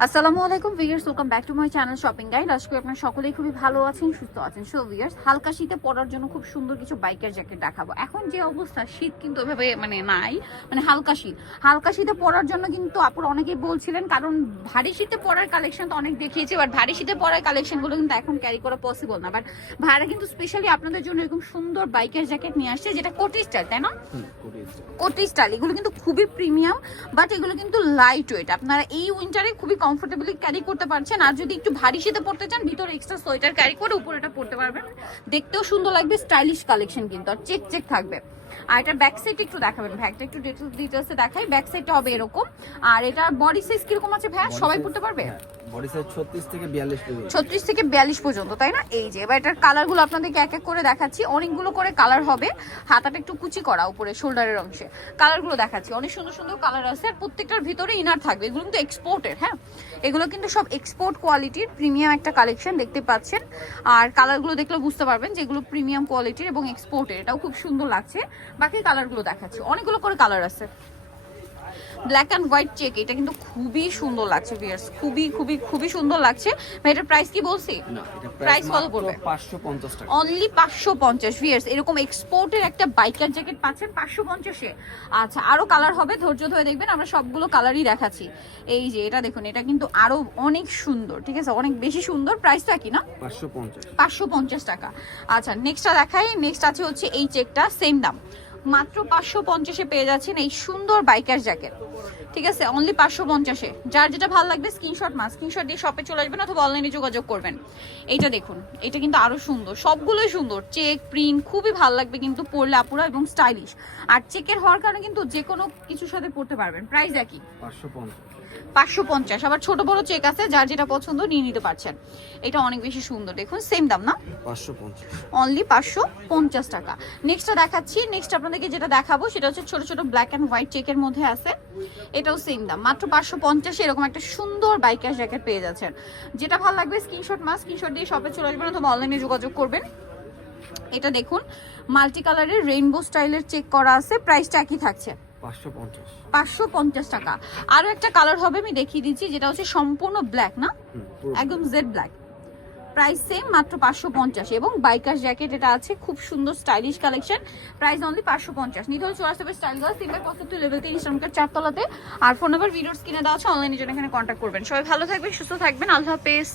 আসসালামু আলাইকুম viewers, welcome back to my channel shopping guide. আশা করি আপনারা সকলেই খুবই ভালো আছেন, সুস্থ আছেন। সো ভিউয়ার্স, হালকা শীতে পরার জন্য খুব সুন্দর কিছু বাইকের জ্যাকেট দেখাবো। এখন যে অবস্থা, শীত কিন্তু ওইভাবে নাই, হালকা শীতে পরার জন্য কিন্তু আপুরা অনেকেই বলছিলেন, কারণ ভারী শীতে পরার কালেকশন তো অনেক দেখিয়েছি, বাট ভারী শীতে পরার কালেকশনগুলো কিন্তু এখন ক্যারি করা পসিবল না। বাট ভাড়া কিন্তু স্পেশালি আপনাদের জন্য এরকম সুন্দর বাইকের জ্যাকেট নিয়ে আসছে, যেটা কোটি স্টাইল, তাই না? কোটি স্টাইল। এগুলো কিন্তু খুবই প্রিমিয়াম, বাট এগুলো কিন্তু লাইট ওয়েট। আপনারা এই উইন্টারে খুবই কমফোর্টেবলি ক্যারি করতে পারছেন। আর যদি একটু ভারী শীতে পড়তে চান, ভিতরে এক্সট্রা সোয়েটার ক্যারি করে উপরে এটা পড়তে পারবেন। দেখতেও সুন্দর লাগবে, স্টাইলিশ কালেকশন কিন্তু, আর চেক চেক থাকবে। আর এটা ব্যাক সাইড একটু দেখাবেন ভাই, একটা একটু ডিটেলসে দেখাই। ব্যাক সাইডটা হবে এরকম। আর এটা বডি সাইজ কিরকম আছে ভাই? সবাই পড়তে পারবে? বডি সাইজ 36 থেকে 42 পর্যন্ত। 36 থেকে 42 পর্যন্ত, তাই না? এই যে এবার এটার কালারগুলো আপনাদেরকে এক এক করে দেখাচ্ছি। অনেকগুলো করে কালার হবে। হাতাটা একটু কুচি করা উপরে শোল্ডারের অংশে। কালারগুলো দেখাচ্ছি, অনেক সুন্দর সুন্দর কালার আছে। আর প্রত্যেকটার ভিতরে ইনার থাকবে। এগুলো কিন্তু এক্সপোর্টের, হ্যাঁ, এগুলো কিন্তু সব এক্সপোর্ট কোয়ালিটির প্রিমিয়াম একটা কালেকশন দেখতে পাচ্ছেন। আর কালারগুলো দেখলে বুঝতে পারবেন যে এগুলো প্রিমিয়াম কোয়ালিটির এবং এক্সপোর্টের। এটাও খুব সুন্দর লাগছে। বাকি কালারগুলো দেখাচ্ছি, অনেকগুলো করে কালার আছে। ব্ল্যাক অ্যান্ড হোয়াইট চেক, এটা কিন্তু খুবই সুন্দর লাগছে ভিউয়ার্স, খুবই খুবই খুবই সুন্দর লাগছে। ভাই এটার প্রাইস কি বলছি? প্রাইস কত পড়বে? 550 টাকা অনলি 550 ভিউয়ার্স। এরকম এক্সপোর্টের একটা বাইকার জ্যাকেট পাচ্ছেন 550 এ। আচ্ছা, আরো কালার হবে, ধৈর্য ধরে দেখবেন, আমরা সবগুলো কালারই দেখাচ্ছি। এই যে এটা দেখুন, এটা কিন্তু আরো অনেক সুন্দর, ঠিক আছে, অনেক বেশি সুন্দর। প্রাইসটা কি না? 550 টাকা। আচ্ছা, নেক্সটটা দেখাই। নেক্সট আছে হচ্ছে এই চেকটা, সেম দাম, মাত্র 550-এ পেয়ে যাচ্ছেন এই সুন্দর বাইকার জ্যাকেট, ঠিক আছে, অনলি 550-এ। যার যেটা ভালো লাগবে স্ক্রিনশট দিয়ে শপে চলে আসবেন অথবা অনলাইনে যোগাযোগ করবেন। এইটা দেখুন, এটা কিন্তু আরো সুন্দর, সবগুলোই সুন্দর। চেক প্রিন্ট খুবই ভালো লাগবে কিন্তু পরলে আপুরা, এবং স্টাইলিশ। আর চেকের হওয়ার কারণে কিন্তু যে কোনো কিছুর সাথে পরতে পারবেন। প্রাইস একই 550। আবার ছোট বড় চেক আছে, যার যেটা পছন্দ নিয়ে নিতে পারছেন। এটা অনেক বেশি সুন্দর, দেখুন সেম দাম না? 550, অনলি 550 টাকা। নেক্সটটা দেখাচ্ছি। নেক্সট আপনাদেরকে যেটা দেখাবো সেটা হচ্ছে ছোট ছোট ব্ল্যাক অ্যান্ড হোয়াইট চেকের মধ্যে আছে। এটাও সেম দাম, মাত্র 550। এরকম একটা সুন্দর বাইকার জ্যাকেট পেয়ে যাচ্ছেন। যেটা ভালো লাগবে স্ক্রিনশট দিয়ে শপে চলে আসবেন অথবা অনলাইনে যোগাযোগ করবেন। এটা দেখুন, মাল্টি কালারের রেইনবো স্টাইলের চেক করা আছে। প্রাইসটা একই থাকছে 550 টাকা। আরো একটা কালার হবে, আমি দেখিয়ে দিচ্ছি, যেটা হচ্ছে সম্পূর্ণ ব্ল্যাক, না একদম জেড ব্ল্যাক। প্রাইস সেম, মাত্র 550। এবং বাইকার জ্যাকেট এটা আছে, খুব সুন্দর স্টাইলিশ কালেকশন। Price only 550। নিতে হলে চলে আসতে হবে স্টাইল গার্লস 3/75 লেভেল 3 ইসলামকের 4 তলাতে। আর ফোন নাম্বার ভিডিওর স্ক্রিনে দেওয়া আছে, অনলাইনে জন্য এখানে কন্ট্যাক্ট করবেন। সবাই ভালো থাকবেন, সুস্থ থাকবেন, আল্লাহ হাফেজ।